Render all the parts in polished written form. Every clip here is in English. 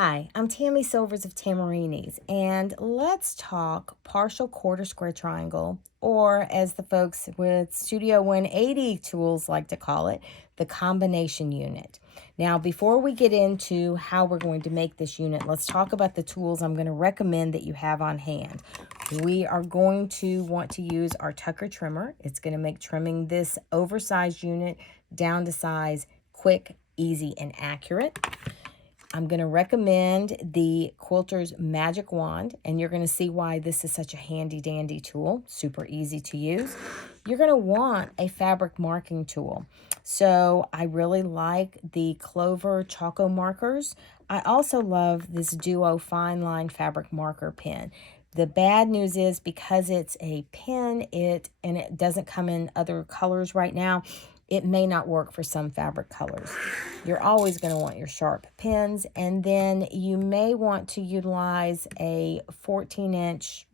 Hi, I'm Tammy Silvers of Tamarini's, and let's talk partial quarter square triangle, or as the folks with Studio 180 tools like to call it, the combination unit. Now, before we get into how we're going to make this unit, let's talk about the tools I'm going to recommend that you have on hand. We are going to want to use our Tucker trimmer. It's going to make trimming this oversized unit down to size quick, easy, and accurate. I'm going to recommend the Quilter's Magic Wand, and you're going to see why this is such a handy dandy tool, super easy to use. You're going to want a fabric marking tool. So I really like the Clover Choco markers. I also love this Duo Fine Line fabric marker pen. The bad news is because it's a pen, it doesn't come in other colors right now, it may not work for some fabric colors. You're always going to want your sharp pens, and then you may want to utilize a 14-inch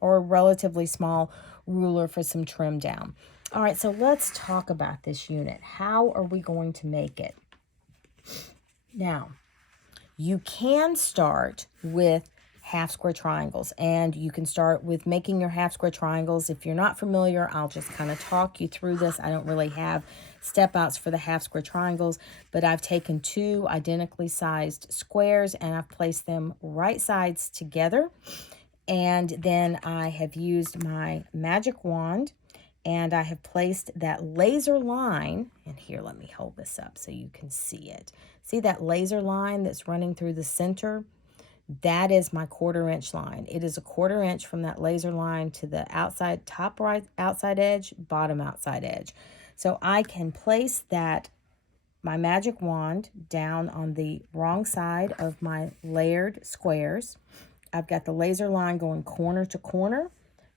or relatively small ruler for some trim down. All right, so let's talk about this unit. How are we going to make it? Now, you can start with half square triangles, and you can start with making your half square triangles. If you're not familiar, I'll just kind of talk you through this. I don't really have step outs for the half square triangles, but I've taken two identically sized squares and I've placed them right sides together, and then I have used my magic wand and I have placed that laser line, and here, let me hold this up so you can see it. See that laser line that's running through the center? That is my 1/4 inch line. It is a 1/4 inch from that laser line to the outside, top right outside edge, bottom outside edge. So I can place that, my magic wand, down on the wrong side of my layered squares. I've got the laser line going corner to corner.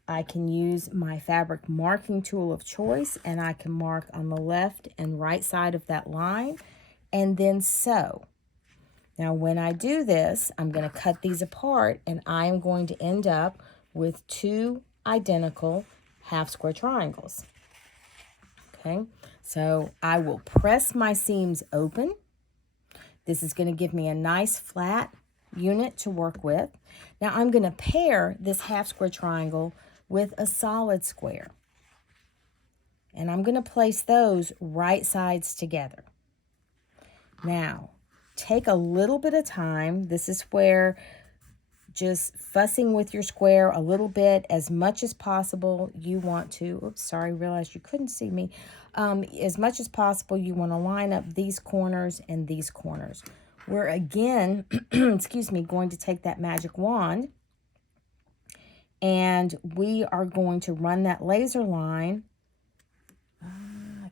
I can use my fabric marking tool of choice, and I can mark on the left and right side of that line, and then sew. Now, when I do this, I'm going to cut these apart, and I am going to end up with two identical half square triangles. Okay, so I will press my seams open. This is going to give me a nice flat unit to work with. Now, I'm going to pair this half square triangle with a solid square, and I'm going to place those right sides together. Now, take a little bit of time. This is where just fussing with your square a little bit, as much as possible, you want to, oops, sorry, realized you couldn't see me. As much as possible, you want to line up these corners and these corners. We're again, excuse me, going to take that magic wand, and we are going to run that laser line.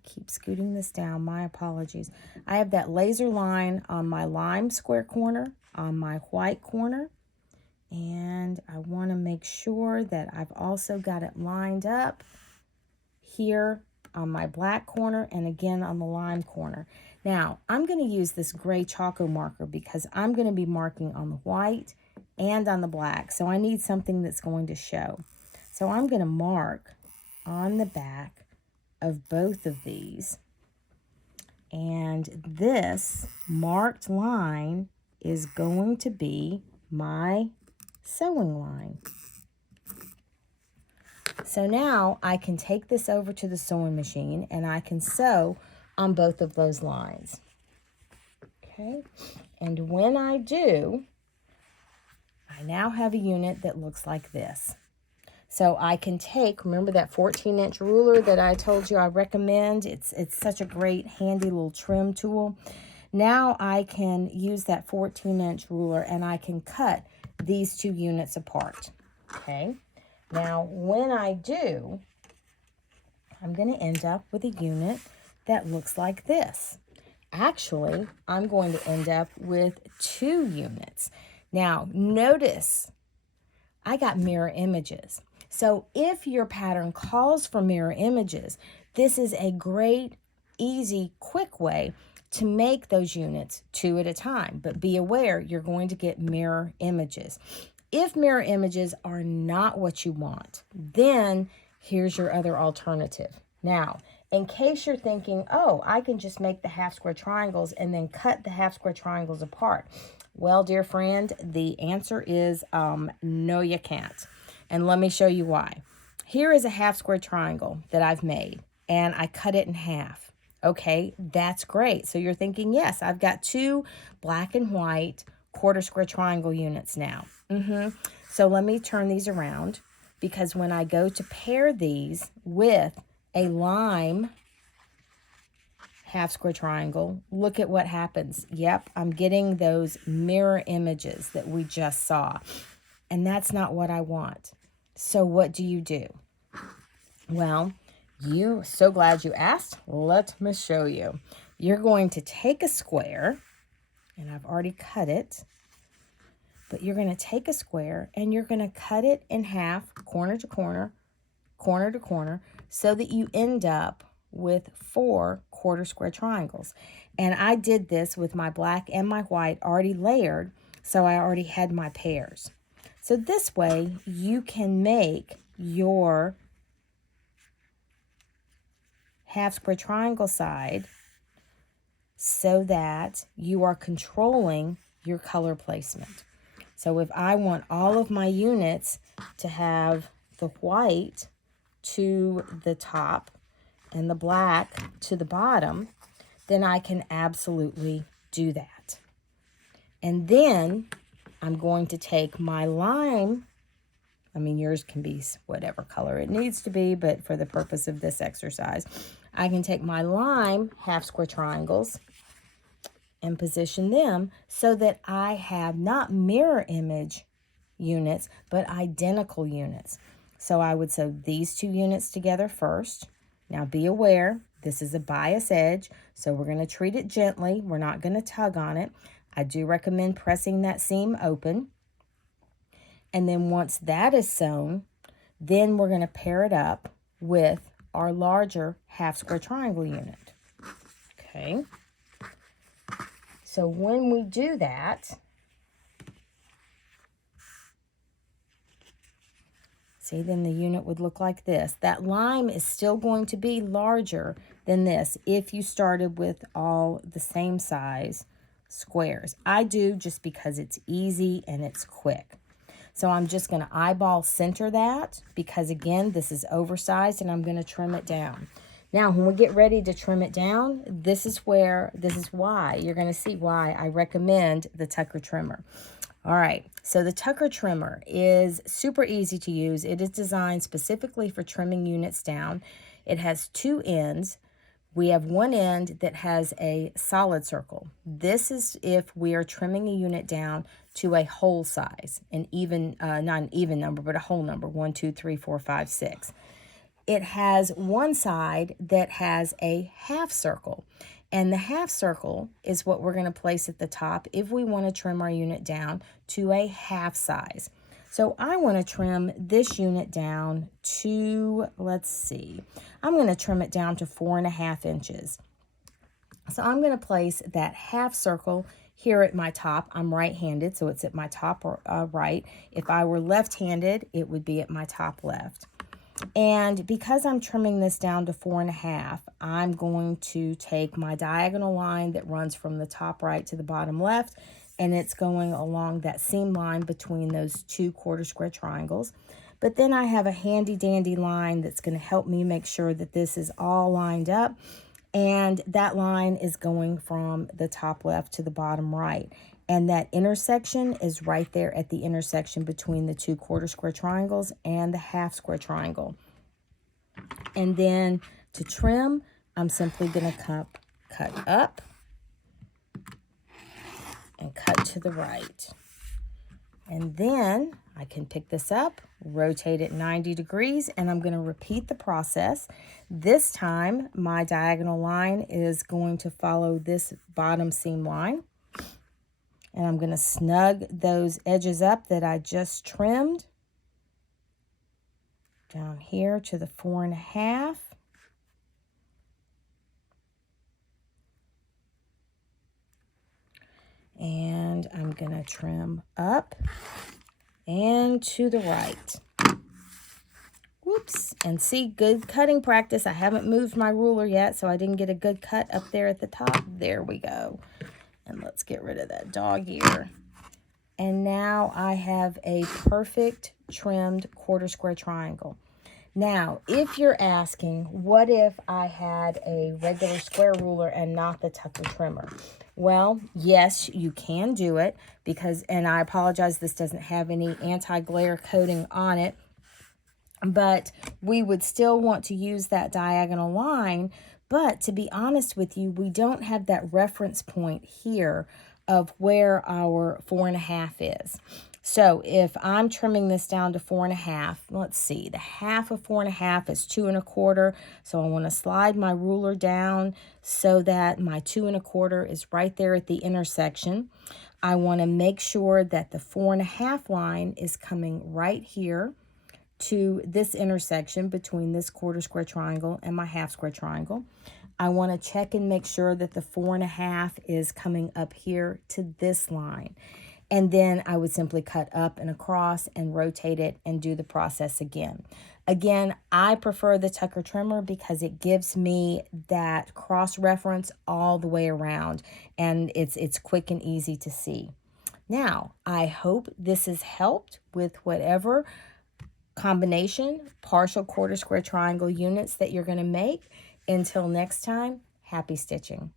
Keep scooting this down, my apologies. I have that laser line on my lime square corner, on my white corner, and I want to make sure that I've also got it lined up here on my black corner and again on the lime corner. Now, I'm going to use this gray Choco marker because I'm going to be marking on the white and on the black, so I need something that's going to show. So I'm going to mark on the back of both of these, and this marked line is going to be my sewing line. So now I can take this over to the sewing machine and I can sew on both of those lines. Okay, and when I do, I now have a unit that looks like this. So I can take, remember that 14-inch ruler that I told you I recommend? It's such a great handy little trim tool. Now I can use that 14-inch ruler and I can cut these two units apart. Okay, now when I do, I'm going to end up with a unit that looks like this. Actually, I'm going to end up with two units. Now notice I got mirror images. So if your pattern calls for mirror images, this is a great, easy, quick way to make those units two at a time. But be aware, you're going to get mirror images. If mirror images are not what you want, then here's your other alternative. Now, in case you're thinking, oh, I can just make the half square triangles and then cut the half square triangles apart. Well, dear friend, the answer is no, you can't. And let me show you why. Here is a half square triangle that I've made, and I cut it in half. Okay, that's great. So you're thinking, yes, I've got two black and white quarter square triangle units now. So let me turn these around, because when I go to pair these with a lime half square triangle, look at what happens. Yep, I'm getting those mirror images that we just saw. And that's not what I want. So what do? Well, so glad you asked. Let me show you. You're going to take a square, and I've already cut it, but you're going to take a square and you're going to cut it in half, corner to corner, corner to corner, so that you end up with 4 quarter square triangles. And I did this with my black and my white already layered, so I already had my pairs. So this way you can make your half square triangle side so that you are controlling your color placement. So if I want all of my units to have the white to the top and the black to the bottom, then I can absolutely do that. And then I'm going to take my lime. I mean, yours can be whatever color it needs to be, but for the purpose of this exercise, I can take my lime half square triangles and position them so that I have not mirror image units, but identical units. So I would sew these 2 units together first. Now be aware, this is a bias edge, so we're going to treat it gently. We're not going to tug on it. I do recommend pressing that seam open. And then once that is sewn, then we're going to pair it up with our larger half square triangle unit. Okay. So when we do that, see, then the unit would look like this. That lime is still going to be larger than this if you started with all the same size squares. I do just because it's easy and it's quick. So I'm just going to eyeball center that because, again, this is oversized and I'm going to trim it down. Now, when we get ready to trim it down, this is why, you're going to see why I recommend the Tucker trimmer. All right, so the Tucker trimmer is super easy to use. It is designed specifically for trimming units down. It has 2 ends. We have one end that has a solid circle. This is if we are trimming a unit down to a whole size, not an even number, but a whole number, 1, 2, 3, 4, 5, 6. It has one side that has a half circle, and the half circle is what we're going to place at the top if we want to trim our unit down to a half size. So I want to trim this unit down to, let's see, I'm going to trim it down to 4.5 inches. So I'm going to place that half circle here at my top. I'm right-handed, so it's at my top right. If I were left-handed, it would be at my top left. And because I'm trimming this down to 4.5, I'm going to take my diagonal line that runs from the top right to the bottom left, and it's going along that seam line between those 2 quarter square triangles. But then I have a handy dandy line that's going to help me make sure that this is all lined up, and that line is going from the top left to the bottom right. And that intersection is right there at the intersection between the 2 quarter square triangles and the half square triangle. And then to trim, I'm simply going to cut up and cut to the right. And then I can pick this up, rotate it 90 degrees, and I'm going to repeat the process. This time, my diagonal line is going to follow this bottom seam line. And I'm going to snug those edges up that I just trimmed down here to the 4.5. And I'm going to trim up and to the right. Whoops. And see, good cutting practice. I haven't moved my ruler yet, so I didn't get a good cut up there at the top. There we go. And let's get rid of that dog ear. And now I have a perfect trimmed quarter square triangle. Now, if you're asking, what if I had a regular square ruler and not the Tucker trimmer? Well, yes, you can do it because, and I apologize, this doesn't have any anti-glare coating on it, but we would still want to use that diagonal line. But to be honest with you, we don't have that reference point here of where our 4.5 is. So if I'm trimming this down to 4.5, let's see, the half of 4.5 is 2.25. So I want to slide my ruler down so that my 2.25 is right there at the intersection. I want to make sure that the 4.5 line is coming right here to this intersection between this quarter square triangle and my half square triangle. I want to check and make sure that the 4.5 is coming up here to this line. And then I would simply cut up and across and rotate it and do the process again. Again, I prefer the Tucker trimmer because it gives me that cross reference all the way around, and it's quick and easy to see. Now, I hope this has helped with whatever combination partial quarter square triangle units that you're going to make. Until next time, happy stitching.